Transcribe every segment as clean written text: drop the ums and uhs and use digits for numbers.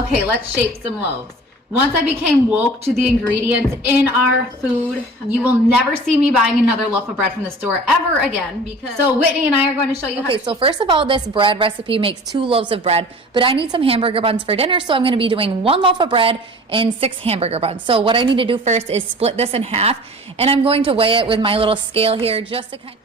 Okay, let's shape some loaves. Once I became woke to the ingredients in our food, you will never see me buying another loaf of bread from the store ever again. So Whitney and I are going to show you. Okay, so first of all, this bread recipe makes 2 loaves of bread, but I need some hamburger buns for dinner, so I'm going to be doing 1 loaf of bread and 6 hamburger buns. So what I need to do first is split this in half, and I'm going to weigh it with my little scale here just to kind of...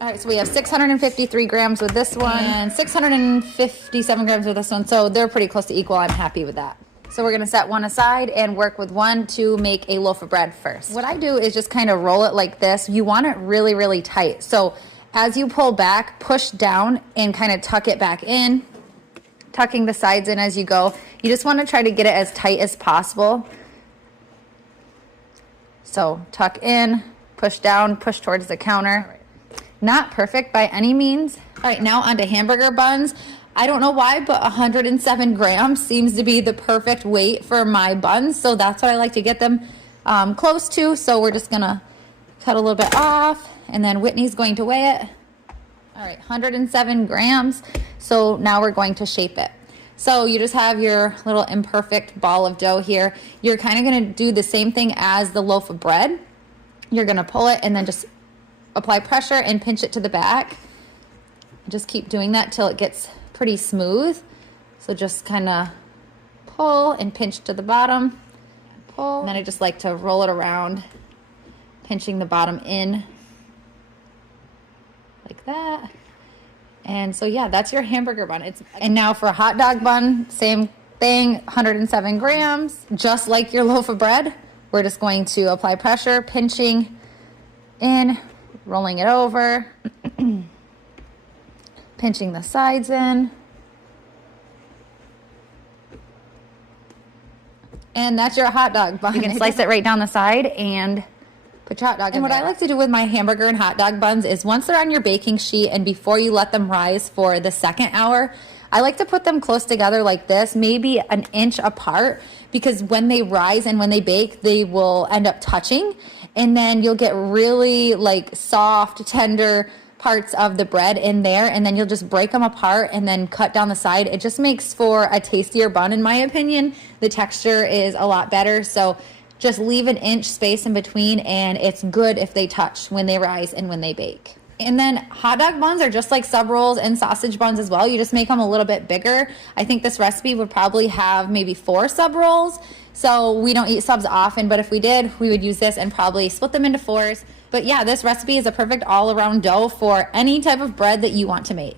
All right, so we have 653 grams with this one and 657 grams with this one. So they're pretty close to equal. I'm happy with that. So we're gonna set one aside and work with one to make a loaf of bread first. What I do is just kind of roll it like this. You want it really, really tight. So as you pull back, push down and kind of tuck it back in, tucking the sides in as you go. You just wanna try to get it as tight as possible. So tuck in, push down, push towards the counter. Not perfect by any means. All right, now onto hamburger buns. I don't know why, but 107 grams seems to be the perfect weight for my buns. So that's what I like to get them close to. So we're just gonna cut a little bit off, and then Whitney's going to weigh it. All right, 107 grams. So now we're going to shape it. So you just have your little imperfect ball of dough here. You're kind of gonna do the same thing as the loaf of bread. You're gonna pull it and then just apply pressure and pinch it to the back. Just keep doing that till it gets pretty smooth. So just kind of pull and pinch to the bottom, pull, and then I just like to roll it around, pinching the bottom in like that. And so yeah, that's your hamburger bun. And now for a hot dog bun, same thing, 107 grams. Just like your loaf of bread, we're just going to apply pressure, pinching in, rolling it over, pinching the sides in. And that's your hot dog bun. You can slice it right down the side and put your hot dog in there. And what I like to do with my hamburger and hot dog buns is once they're on your baking sheet and before you let them rise for the second hour, I like to put them close together like this, maybe an inch apart, because when they rise and when they bake, they will end up touching. And then you'll get really like soft, tender parts of the bread in there, and then you'll just break them apart and then cut down the side. It just makes for a tastier bun, in my opinion. The texture is a lot better. So just leave an inch space in between, and it's good if they touch when they rise and when they bake. And then hot dog buns are just like sub rolls and sausage buns as well. You just make them a little bit bigger. I think this recipe would probably have maybe 4 sub rolls. So we don't eat subs often, but if we did, we would use this and probably split them into 4s. But yeah, this recipe is a perfect all-around dough for any type of bread that you want to make.